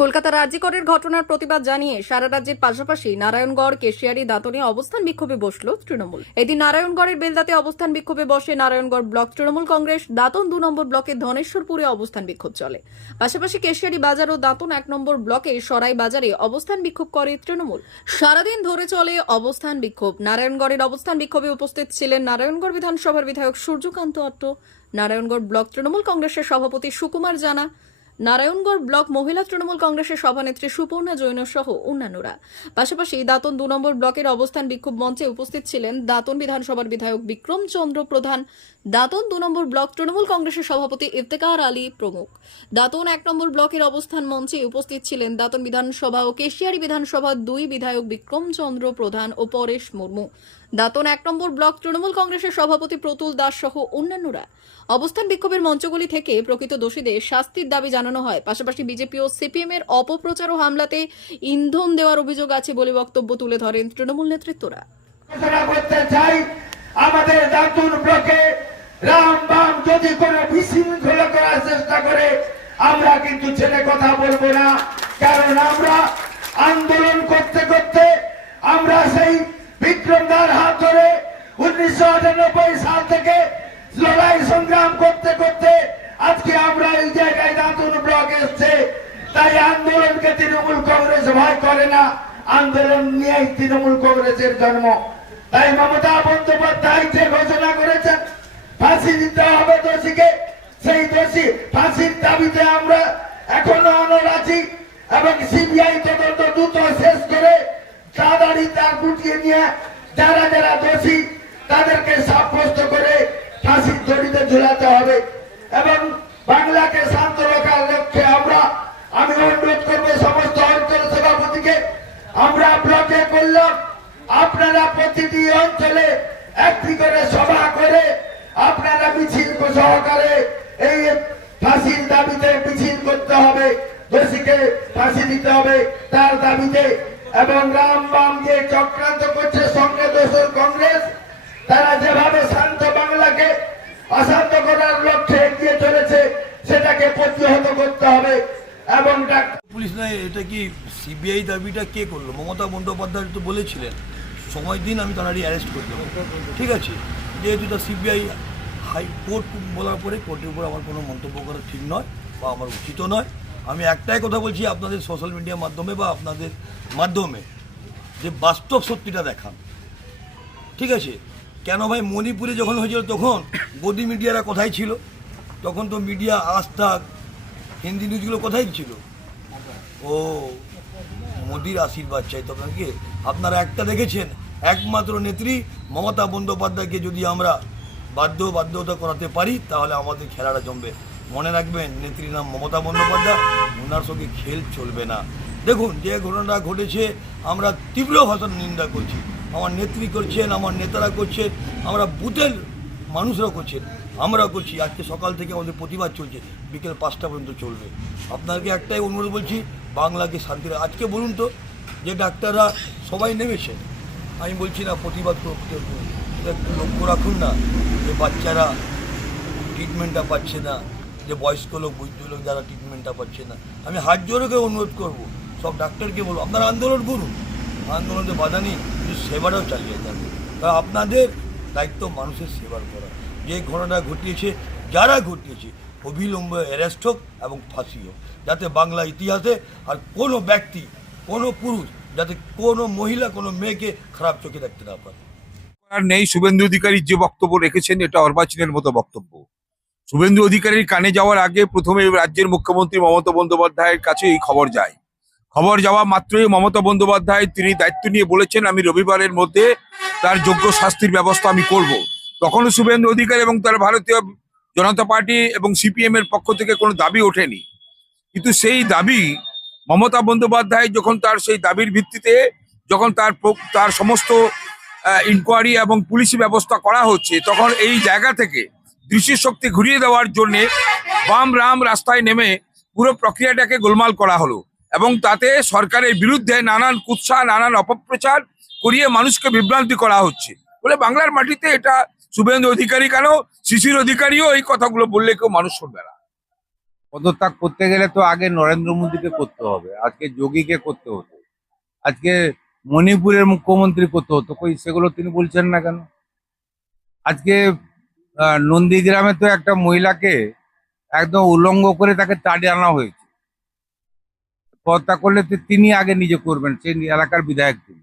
কলকাতা রাজ্যকরের ঘটনার প্রতিবাদ জানিয়ে সারা রাজ্যের পাশাপাশি নারায়ণগড়, কেশিয়ারি, দাঁতনে অবস্থান বিক্ষোভে বসল তৃণমূল। এদিন নারায়ণগড়ের বেলদাতে অবস্থান বিক্ষোভে বসে নারায়ণগড় ব্লক তৃণমূল কংগ্রেস, দাঁতন দু নম্বর ব্লকের ধনেশ্বরপুরে অবস্থান বিক্ষোভ চলে। পাশাপাশি কেশিয়ারি বাজার ও দাঁতন এক নম্বর ব্লকে সরাই বাজারে অবস্থান বিক্ষোভ করে তৃণমূল। সারাদিন ধরে চলে অবস্থান বিক্ষোভ। নারায়ণগড়ের অবস্থান বিক্ষোভে উপস্থিত ছিলেন নারায়ণগড় বিধানসভার বিধায়ক সূর্যকান্ত অট্ট নারায়ণগড় ব্লক তৃণমূল কংগ্রেসের সভাপতি সুকুমার জানা নারায়ণগড় ব্লক মহিলা তৃণমূল কংগ্রেসের সভানেত্রী সুপর্ণা জৈন সহ অন্যান্যরা। পাশাপাশি দাঁতন দু নম্বর ব্লকের অবস্থান বিক্ষোভ মঞ্চে উপস্থিত ছিলেন দাঁতন বিধানসভার বিধায়ক বিক্রম চন্দ্র প্রধান, দাঁতন দু নম্বর ব্লক তৃণমূল কংগ্রেসের সভাপতি ইফতেকার আলী প্রমুখ। দাঁতন এক নম্বর ব্লকের অবস্থান মঞ্চে উপস্থিত ছিলেন দাঁতন বিধানসভা ও কেশিয়ারি বিধানসভার দুই বিধায়ক বিক্রম চন্দ্র প্রধান ও পরেশ মুর্মু। দাঁতন এক নম্বর ব্লক তৃণমূল কংগ্রেসের সভাপতি প্রতুল দাস সহ অন্যান্যরা। অবস্থান বিক্ষোভের মঞ্চগুলি থেকে প্রকৃত দোষীদের শাস্তির দাবি জানানো হয়। পাশাপাশি বিজেপি ও সিপিএম এর অপপ্রচার ও হামলাতে ইন্ধন দেওয়ার অভিযোগ আছে বলে বক্তব্য তুলে ধরেন তৃণমূল নেতৃত্বরা। আমাদের দাতুন ব্লকে রাম বাম যদি কোনো বিশৃঙ্খলা করার চেষ্টা করে, আমরা কিন্তু ছেলে কথা বলব না। কারণ আমরা আন্দোলন করতে করতে আমরা সেই বিক্রমদার ধরে উনিশশো আটানব্বই সাল থেকে লড়াই সংগ্রাম করতে করতে আজকে আমরা এই জায়গায় দাঁতুন ব্লক এসছে। তাই আন্দোলনকে তৃণমূল কংগ্রেস ভয় করে না। আন্দোলন নিয়েই তৃণমূল কংগ্রেসের জন্ম। তাই মমতা বন্দ্যোপাধ্যায় যে ঘোষণা করেছেন, ফাঁসি দিতে হবে দোষীকে, সেই দোষী ফাঁসির দাবিতে আমরা এখনও অনর আছি এবং সিবিআই তদন্ত দ্রুত শেষ করে তাড়াতাড়ি তার গুটিয়ে নিয়ে যারা যারা দোষী, তাদেরকে সাব্যস্ত করে ফাঁসির দড়িতে ঝুলাতে হবে। এবং বাংলাকে শান্ত রাখার লক্ষ্যে আমরা, আমি অনুরোধ করব সমস্ত অঞ্চল সভাপতিকে, আমরা ব্লকে করলাম, আপনারা প্রতিটি অঞ্চলে একটি করে সভা করে আপনারা মিছিল সহকারে এই ফাঁসির দাবিতে মিছিল করতে হবে, দোষীকে ফাঁসি দিতে হবে তার দাবিতে। এবং রাম বাম যে চক্রান্ত পুলিশ নয় এটা কি সিবিআই দাবিটা কে করল? মমতা বন্দ্যোপাধ্যায় তো বলেছিলেন, সময় দিন আমি তাড়াতাড়ি অ্যারেস্ট করে দেবো। ঠিক আছে, যেহেতু এটা সিবিআই হাইকোর্ট বলার পরে কোর্টের উপর আমার কোনো মন্তব্য করা ঠিক নয় বা আমার উচিত নয়। আমি একটাই কথা বলছি, আপনাদের সোশ্যাল মিডিয়ার মাধ্যমে বা আপনাদের মাধ্যমে যে বাস্তব সত্যিটা দেখান। ঠিক আছে, কেন ভাই মণিপুরে যখন হয়েছিল তখন গদি মিডিয়ারা কোথায় ছিল? তখন তো মিডিয়া তাক হিন্দি নিউজগুলো কোথায় ছিল? ও, মোদির আশীর্বাদ চাই তো আপনাকে আপনারা একটা দেখেছেন? একমাত্র নেত্রী মমতা বন্দ্যোপাধ্যায়কে যদি আমরা বাধ্য বাধ্যতা করাতে পারি, তাহলে আমাদের খেলাটা জমবে। মনে রাখবেন, নেত্রীর নাম মমতা বন্দ্যোপাধ্যায়, ওনার সঙ্গে খেল চলবে না। দেখুন, যে ঘটনাটা ঘটেছে, আমরা তীব্র ভাষার নিন্দা করছি। আমার নেত্রী করছেন, আমার নেতারা করছেন, আমরা বুথের মানুষরা করছেন। আমরা করছি। আজকে সকাল থেকে আমাদের প্রতিবাদ চলছে। বিকেল পাঁচটা পর্যন্ত চলবে। আপনাকে একটাই অনুরোধ বলছি বাংলাকে শান্তি আজকে বলুন তো যে ডাক্তাররা সবাই নেমেছে। আমি বলছি না প্রতিবাদ করতে একটু লক্ষ্য রাখুন না যে বাচ্চারা ট্রিটমেন্টটা পাচ্ছে না, যে বয়স্ক লোক বৈদ্য লোক যারা ট্রিটমেন্টটা পাচ্ছে না। আমি হাত জোরকে অনুরোধ করব, সব ডাক্তারকে বলব, আপনারা আন্দোলন করুন। আন্দোলনে বাধা নেই, কিন্তু সেবাটাও চালিয়ে যান। কারণ আপনাদের দায়িত্ব মানুষের সেবার করা। যে ঘটনাটা ঘটিয়েছে, যারা ঘটিয়েছে অবিলম্বে অ্যারেস্ট হোক এবং ফাঁসি হোক, যাতে বাংলা ইতিহাসে আর কোনো ব্যক্তি, কোনো পুরুষ, যাতে কোনো মহিলা, কোনো মেয়েকে খারাপ চোখে দেখতে না পারে আর নেই, শুভেন্দু অধিকারীর যে বক্তব্য রেখেছেন, এটা অর্বাচীনের মতো বক্তব্য। শুভেন্দু অধিকারীর কানে যাওয়ার আগে প্রথমে রাজ্যের মুখ্যমন্ত্রী মমতা বন্দ্যোপাধ্যায়ের কাছে এই খবর যায়। খবর যাওয়া মাত্রই মমতা বন্দ্যোপাধ্যায় তিনি দায়িত্ব নিয়ে বলেছেন, আমি রবিবারের মধ্যে তার যোগ্য শাস্তির ব্যবস্থা আমি করব। তখনও শুভেন্দু অধিকারী এবং তার ভারতীয় জনতা পার্টি এবং সিপিএম এর পক্ষ থেকে কোনো দাবি ওঠেনি। কিন্তু সেই দাবি মমতা বন্দ্যোপাধ্যায় যখন তার সেই দাবির ভিত্তিতে যখন তার তার সমস্ত ইনকোয়ারি এবং পুলিশি ব্যবস্থা করা হচ্ছে, তখন এই জায়গা থেকে দৃষ্টিশক্তি ঘুরিয়ে দেওয়ার জন্য বাম রাম রাস্তায় নেমে পুরো প্রক্রিয়াটাকে গোলমাল করা হলো এবং তাতে সরকারের বিরুদ্ধে নানান কুৎসা, নানান অপপ্রচার করিয়ে মানুষকে বিভ্রান্তি করা হচ্ছে। বলে বাংলার মাটিতে এটা শুভেন্দু অধিকারী কেন? শিশির অধিকারীও এই কথাগুলো বললে কেউ মানুষ শুনবে না। পদত্যাগ করতে গেলে তো আগে নরেন্দ্র মোদীকে করতে হবে, আজকে যোগীকে করতে হতো, আজকে মণিপুরের মুখ্যমন্ত্রী করতে হতো, কই সেগুলো তিনি বলছেন না কেন? আজকে নন্দীগ্রামে তো একটা মহিলাকে একদম উলঙ্গ করে তাকে তাড়ি আনা হয়েছে। পদত্যাগ করলে তিনি আগে নিজে করবেন, সেই এলাকার বিধায়ক তিনি।